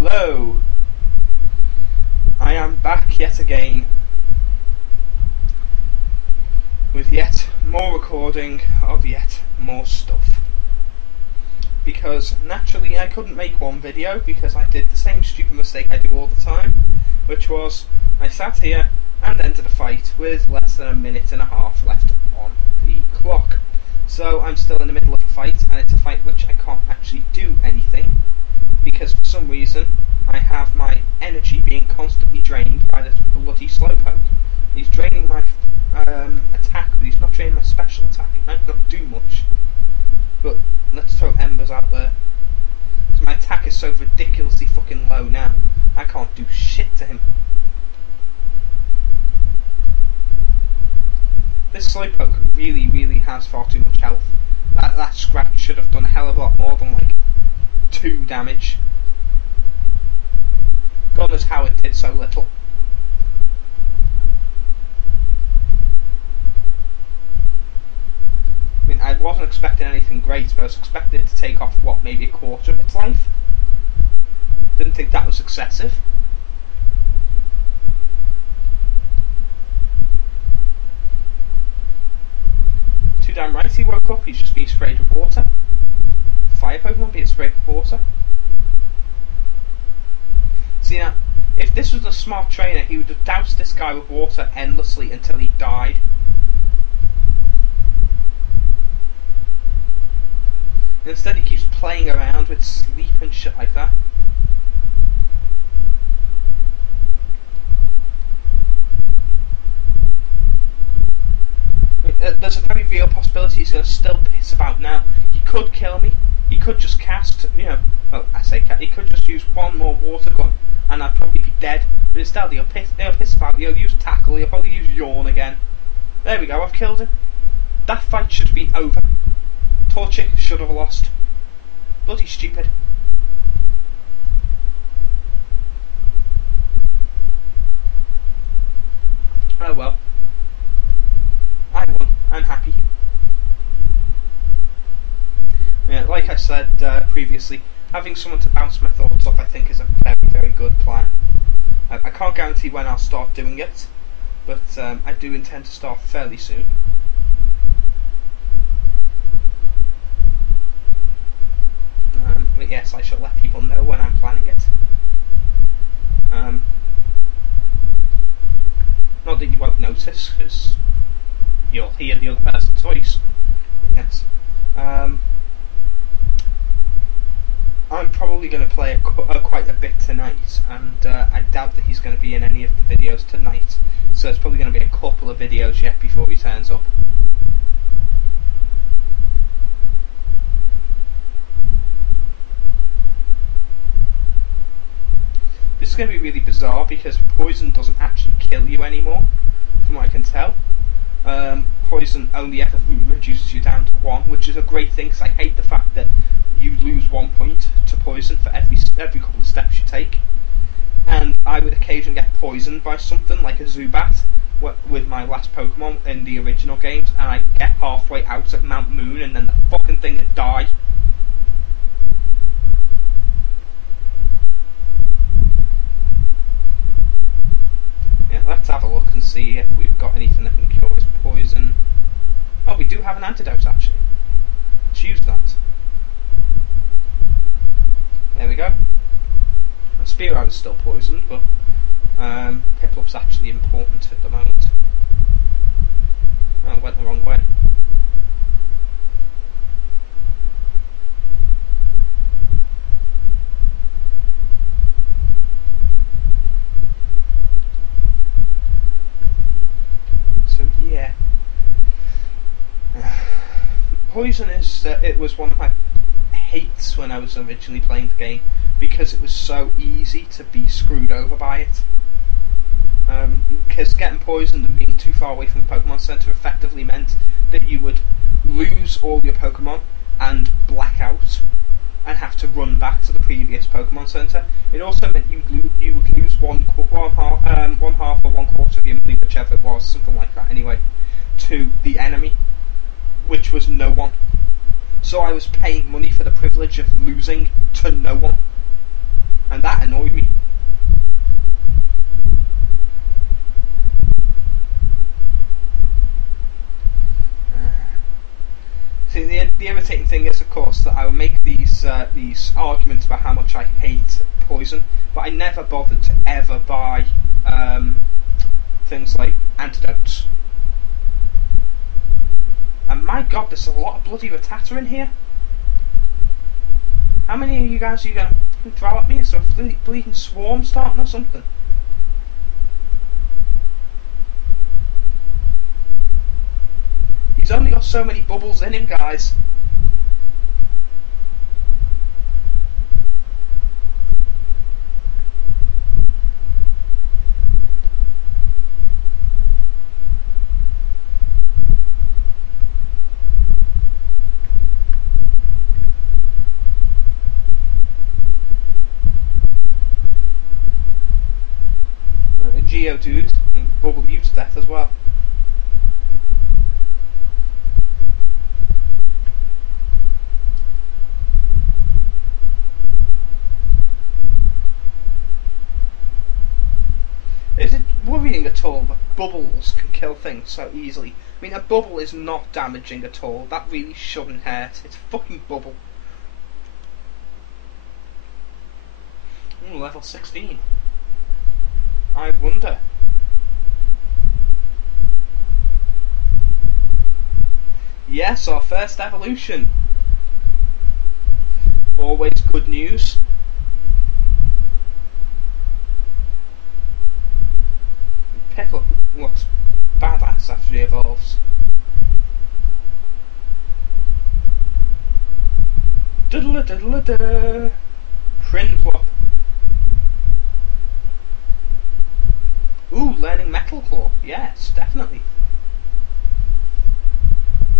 Hello! I am back yet again with yet more recording of yet more stuff. Because naturally I couldn't make one video because I did the same stupid mistake I do all the time, which was I sat here and entered a fight with less than a minute and a half left on the clock. So I'm still in the middle of a fight, and it's a fight which I can't actually do anything because for some reason I have my energy being constantly drained by this bloody slowpoke. He's draining my attack, but he's not draining my special attack. It might not do much, but let's throw embers out there. Because my attack is so ridiculously fucking low now, I can't do shit to him. This slowpoke really has far too much health. That scratch should have done a hell of a lot more than like 2 damage. God knows how it did so little. I mean, I wasn't expecting anything great, but I was expecting it to take off, what, maybe a quarter of its life? Didn't think that was excessive. Too damn right he woke up, he's just being sprayed with water. Fire Pokemon being sprayed with water. See now, if this was a smart trainer, he would have doused this guy with water endlessly until he died. Instead he keeps playing around with sleep and shit like that. There's a very real possibility he's going to still piss about now. He could kill me. He could just cast, well, I say he could just use one more water gun, and I'd probably be dead. But instead, he'll piss about. He'll use tackle. He'll probably use yawn again. There we go. I've killed him. That fight should have been over. Torchic should have lost. Bloody stupid. Oh well. I won. I'm happy. Yeah, like I said previously, having someone to bounce my thoughts off I think is a very good plan. I can't guarantee when I'll start doing it, but I do intend to start fairly soon. But yes, I shall let people know when I'm planning it. Not that you won't notice, because you'll hear the other person's voice. Yes. I'm probably going to play quite a bit tonight, and I doubt that he's going to be in any of the videos tonight, so it's probably going to be a couple of videos yet before he turns up. This is going to be really bizarre because poison doesn't actually kill you anymore, from what I can tell. Poison only ever reduces you down to 1, which is a great thing because I hate the fact that you lose 1 point to poison for every couple of steps you take. And I would occasionally get poisoned by something like a Zubat with my last Pokemon in the original games, and I'd get halfway out at Mount Moon and then the fucking thing would die. Yeah, let's have a look and see if we've got anything that can cure his poison. Oh, we do have an antidote actually. Let's use that. There we go. And Spearow is still poisoned, but Piplup's actually important at the moment. Oh, I went the wrong way. So yeah. Poison is, it was one of my hates when I was originally playing the game because it was so easy to be screwed over by it. Because getting poisoned and being too far away from the Pokemon Center effectively meant that you would lose all your Pokemon and black out and have to run back to the previous Pokemon Center. It also meant you would lose one half or 1/4 of your money, whichever it was, something like that anyway, to the enemy, which was no one. So I was paying money for the privilege of losing to no one. and that annoyed me. See, the irritating thing is, of course, that I will make these arguments about how much I hate poison, but I never bothered to ever buy things like antidotes. And my god, there's a lot of bloody Rattata in here. How many of you guys are you going to throw at me? Is there a bleeding swarm starting or something? He's only got so many bubbles in him, guys. A Geodude can bubble you to death as well. Is it worrying at all that bubbles can kill things so easily? I mean, a bubble is not damaging at all. That really shouldn't hurt. It's a fucking bubble. Ooh, level 16. I wonder. Yes, our first evolution. Always good news. Pickle looks badass after he evolves. Diddle diddle da. Prinplup. Ooh, learning Metal Claw. Yes, definitely.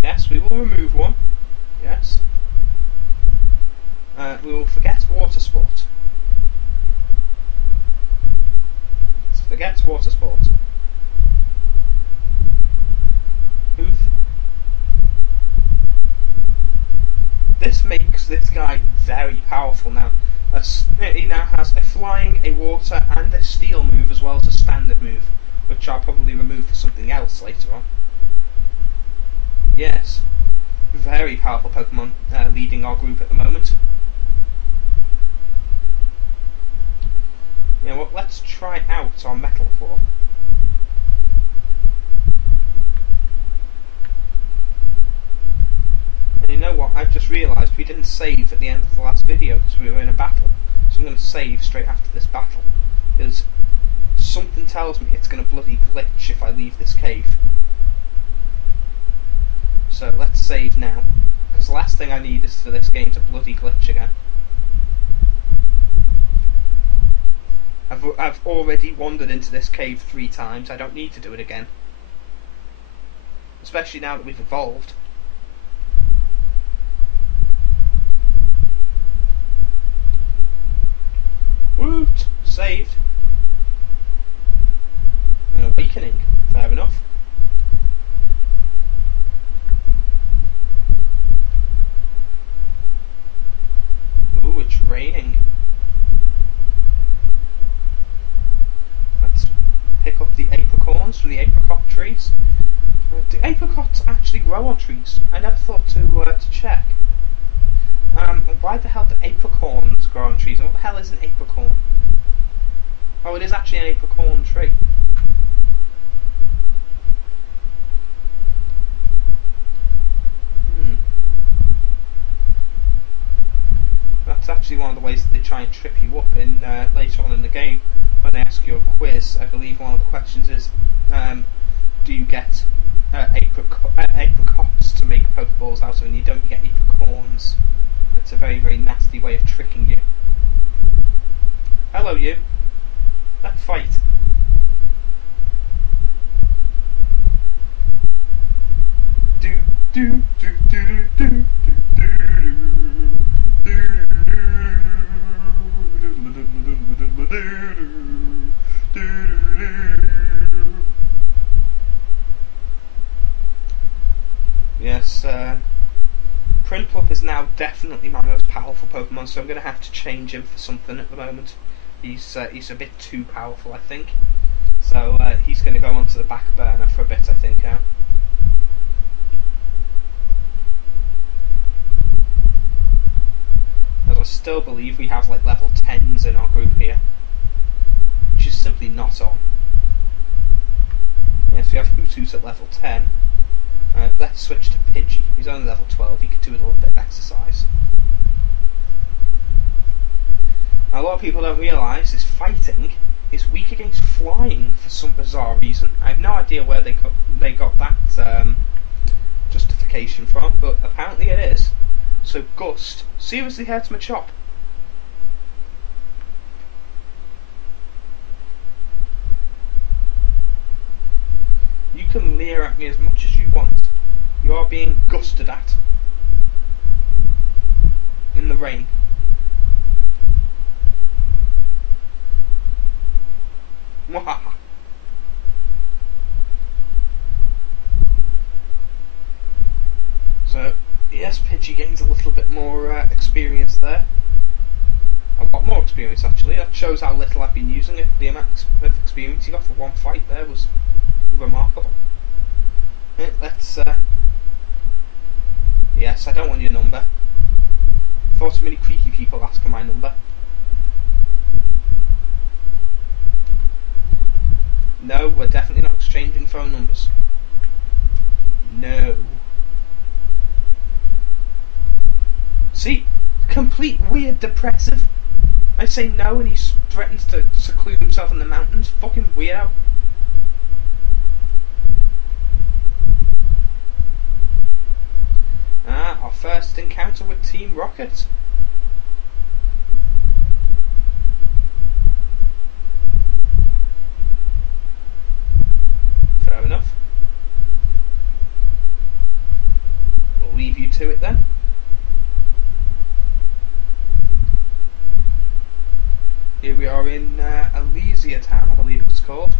Yes, we will remove one. Yes. We will forget Water Sport. Let's forget Water Sport. Hoof. This makes this guy very powerful now. He now has a flying, a water, and a steel move, as well as a standard move, which I'll probably remove for something else later on. Yes, very powerful Pokemon leading our group at the moment. You know what, let's try out our Metal Claw. And you know what, I've just realised we didn't save at the end of the last video because we were in a battle. So I'm going to save straight after this battle, because something tells me it's going to bloody glitch if I leave this cave. So let's save now, because the last thing I need is for this game to bloody glitch again. I've already wandered into this cave 3 times, I don't need to do it again. Especially now that we've evolved. Woot! Saved. An awakening, fair enough. Ooh, it's raining. Let's pick up the apricorns from the apricot trees. Do apricots actually grow on trees? I never thought to check. Why the hell do apricorns grow on trees? And what the hell is an apricorn? Oh, it is actually an apricorn tree. That's actually one of the ways that they try and trip you up in later on in the game when they ask you a quiz. I believe one of the questions is, do you get apricots to make Pokeballs out of, and you don't get apricorns. It's a very, very nasty way of tricking you. Hello, you. Let's fight. Do do do do do do do. Yes, Prinplup is is now definitely my most powerful Pokemon, so I'm going to have to change him for something at the moment. He's a bit too powerful, I think. So he's going to go onto the back burner for a bit, I think now. As I still believe we have like level 10s in our group here, which is simply not on. Yes, we have Hootoo's at level 10. Let's switch to Pidgey. He's only level 12, he could do a little bit of exercise. Now, a lot of people don't realise this fighting is weak against flying for some bizarre reason. I have no idea where they got that justification from, but apparently it is. So Gust seriously hurts my chop. You can leer at me as much as you want. You are being gusted at. In the rain. Mwahaha. So, yes, Pidgey gains a little bit more experience there. A lot more experience, actually. That shows how little I've been using it. The amount of experience he got for one fight there was remarkable. Let's yes, I don't want your number. Far too many creaky people ask for my number. No, we're definitely not exchanging phone numbers. No. See? Complete weird depressive. I say no and he threatens to seclude himself in the mountains. Fucking weirdo. Our first encounter with Team Rocket. Fair enough. We'll leave you to it then. Here we are in Elysia Town, I believe it's called.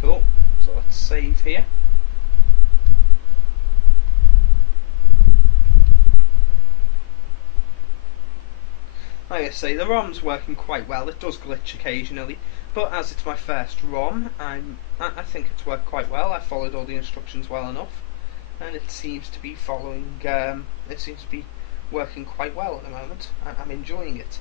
Cool. So let's save here. Like I say, the ROM's working quite well. It does glitch occasionally, but as it's my first ROM, I think it's worked quite well. I followed all the instructions well enough, and it seems to be following. It seems to be working quite well at the moment. I'm enjoying it.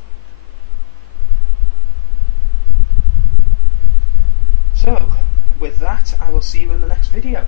So, with that, I will see you in the next video.